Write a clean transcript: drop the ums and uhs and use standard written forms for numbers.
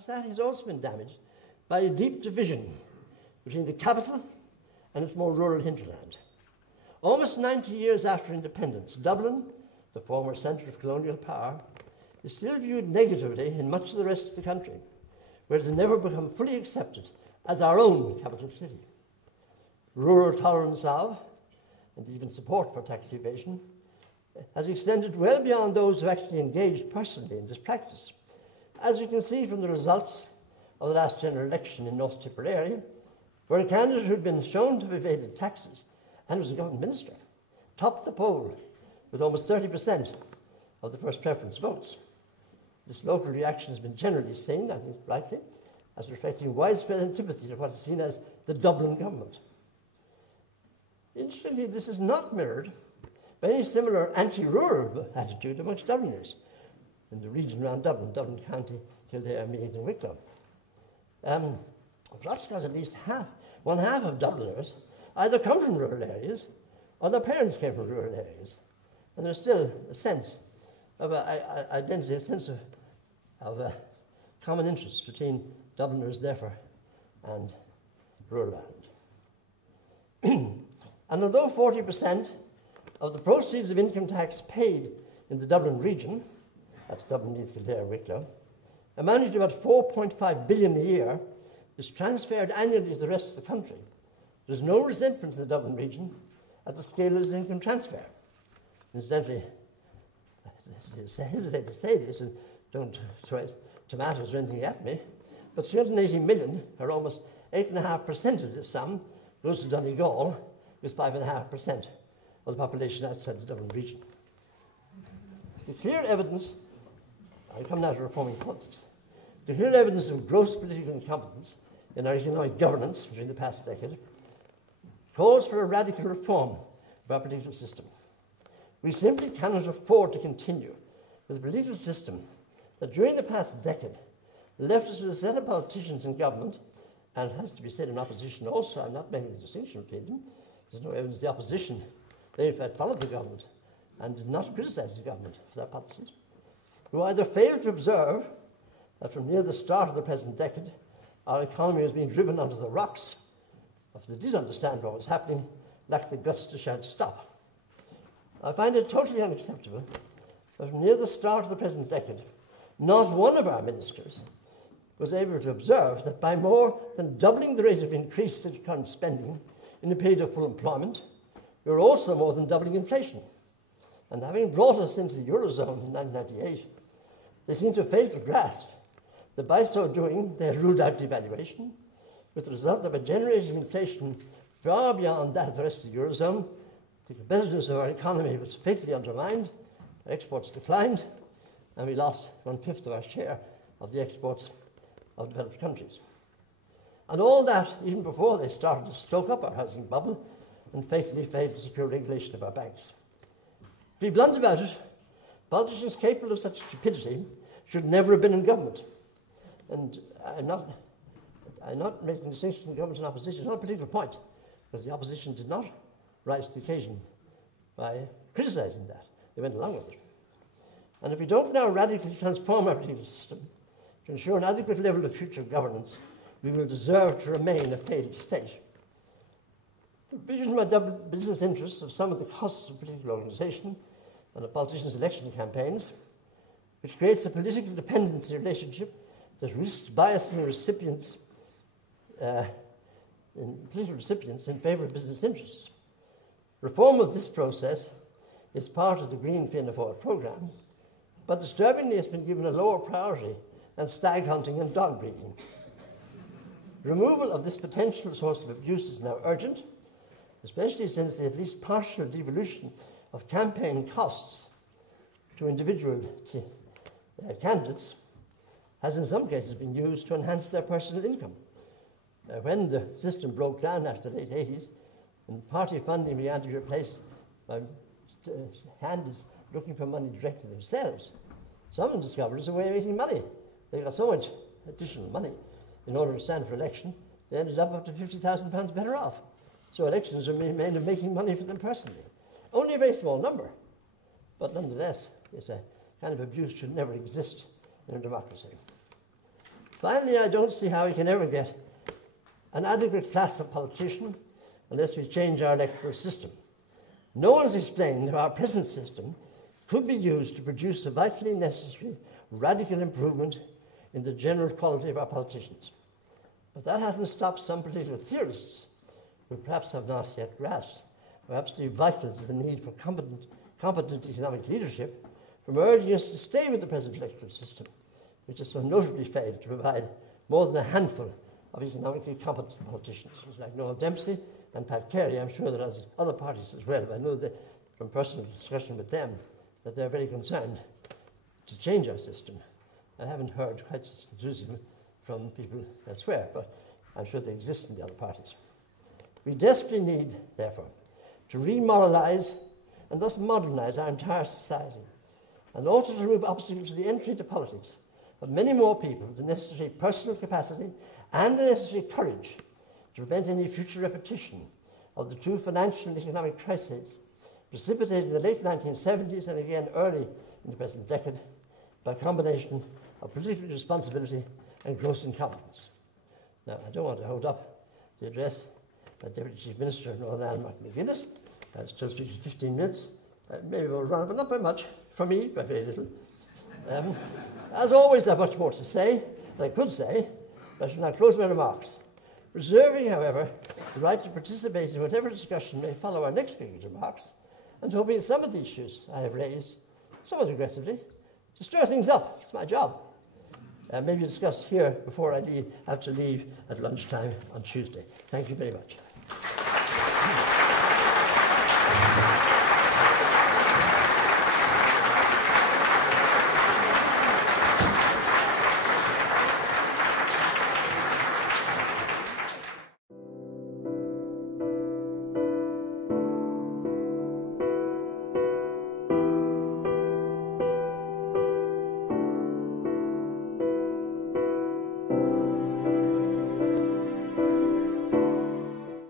society has also been damaged by a deep division between the capital and its more rural hinterland. Almost 90 years after independence, Dublin, the former centre of colonial power, is still viewed negatively in much of the rest of the country, where it has never become fully accepted as our own capital city. Rural tolerance of, and even support for tax evasion, has extended well beyond those who actually engaged personally in this practice, as we can see from the results of the last general election in North Tipperary, where a candidate who had been shown to have evaded taxes and was a government minister topped the poll with almost 30% of the first preference votes. This local reaction has been generally seen, I think rightly, as reflecting widespread antipathy to what is seen as the Dublin government. Interestingly, this is not mirrored by any similar anti-rural attitude amongst Dubliners in the region around Dublin, Dublin County, Kildare, Meath and Wicklow. Because at least one half of Dubliners either come from rural areas or their parents came from rural areas. And there's still a sense of identity, a sense of common interests between Dubliners, therefore, and rural Ireland. And although 40% of the proceeds of income tax paid in the Dublin region, that's Dublin, Meath, Kildare, Wicklow, amounting to about 4.5 billion a year, is transferred annually to the rest of the country, there's no resentment in the Dublin region at the scale of this income transfer. Incidentally, I hesitate to say this, and don't throw tomatoes or anything at me, but 380 million, or almost 8.5% of this sum, goes to Donegal, with 5.5% of the population outside the Dublin region. The clear evidence, I come now to reforming politics, the clear evidence of gross political incompetence in our economic governance during the past decade calls for a radical reform of our political system. We simply cannot afford to continue with a political system that during the past decade left us with a set of politicians in government, and it has to be said in opposition also, I'm not making a distinction between them, there's no evidence the opposition, they in fact followed the government and did not criticise the government for their policies, who either failed to observe that from near the start of the present decade, our economy was being driven onto the rocks, or if they did understand what was happening, lacked the guts to shout stop. I find it totally unacceptable that from near the start of the present decade, not one of our ministers was able to observe that by more than doubling the rate of increase in current spending in a period of full employment, we were also more than doubling inflation. And having brought us into the Eurozone in 1998, they seem to have failed to grasp that by so doing they had ruled out devaluation, with the result of a generating inflation far beyond that of the rest of the Eurozone. The competitiveness of our economy was fatally undermined, our exports declined, and we lost 1/5 of our share of the exports of developed countries. And all that even before they started to stoke up our housing bubble and fatally failed to secure regulation of our banks. To be blunt about it, politicians capable of such stupidity should never have been in government. And I'm not making a distinction between government and opposition. It's not a political point, because the opposition did not rise to the occasion by criticising that. They went along with it. And if we don't now radically transform our political system to ensure an adequate level of future governance, we will deserve to remain a failed state. The vision of our double business interests of some of the costs of political organisation and of politicians' election campaigns, which creates a political dependency relationship that risks biasing recipients, political recipients in favour of business interests. Reform of this process is part of the Green Fianna Fáil programme, but disturbingly it's been given a lower priority than stag hunting and dog breeding. Removal of this potential source of abuse is now urgent, especially since the at least partial devolution of campaign costs to individual candidates has in some cases been used to enhance their personal income. When the system broke down after the late 80s and party funding began to be replaced by candidates looking for money directly themselves, some of them discovered it's a way of making money. They got so much additional money in order to stand for election, they ended up to £50,000 better off. So elections are made of making money for them personally. Only a very small number, but nonetheless, it's a kind of abuse should never exist in a democracy. Finally, I don't see how we can ever get an adequate class of politician unless we change our electoral system. No one has explained how our present system could be used to produce a vitally necessary radical improvement in the general quality of our politicians. But that hasn't stopped some political theorists who perhaps have not yet grasped how absolutely vital is the need for competent economic leadership from urging us to stay with the present electoral system, which has so notably failed to provide more than a handful of economically competent politicians, like Noel Dempsey and Pat Carey. I'm sure there are other parties as well, but I know that from personal discussion with them that they're very concerned to change our system. I haven't heard quite such enthusiasm from people elsewhere, but I'm sure they exist in the other parties. We desperately need, therefore, to remoralise and thus modernise our entire society, and also to remove obstacles to the entry into politics of many more people with the necessary personal capacity and the necessary courage to prevent any future repetition of the true financial and economic crises precipitated in the late 1970s and again early in the present decade by a combination of political responsibility and gross incompetence. Now, I don't want to hold up the address by Deputy Chief Minister of Northern Ireland, Martin McGuinness. I was still speaking for 15 minutes. Maybe we'll run, but not by much. For me, by very little. As always, I have much more to say than I could say, but I shall now close my remarks, reserving, however, the right to participate in whatever discussion may follow our next speaker's remarks, and hoping some of the issues I have raised, somewhat aggressively, to stir things up. It's my job. Maybe discuss here before I have to leave at lunchtime on Tuesday. Thank you very much.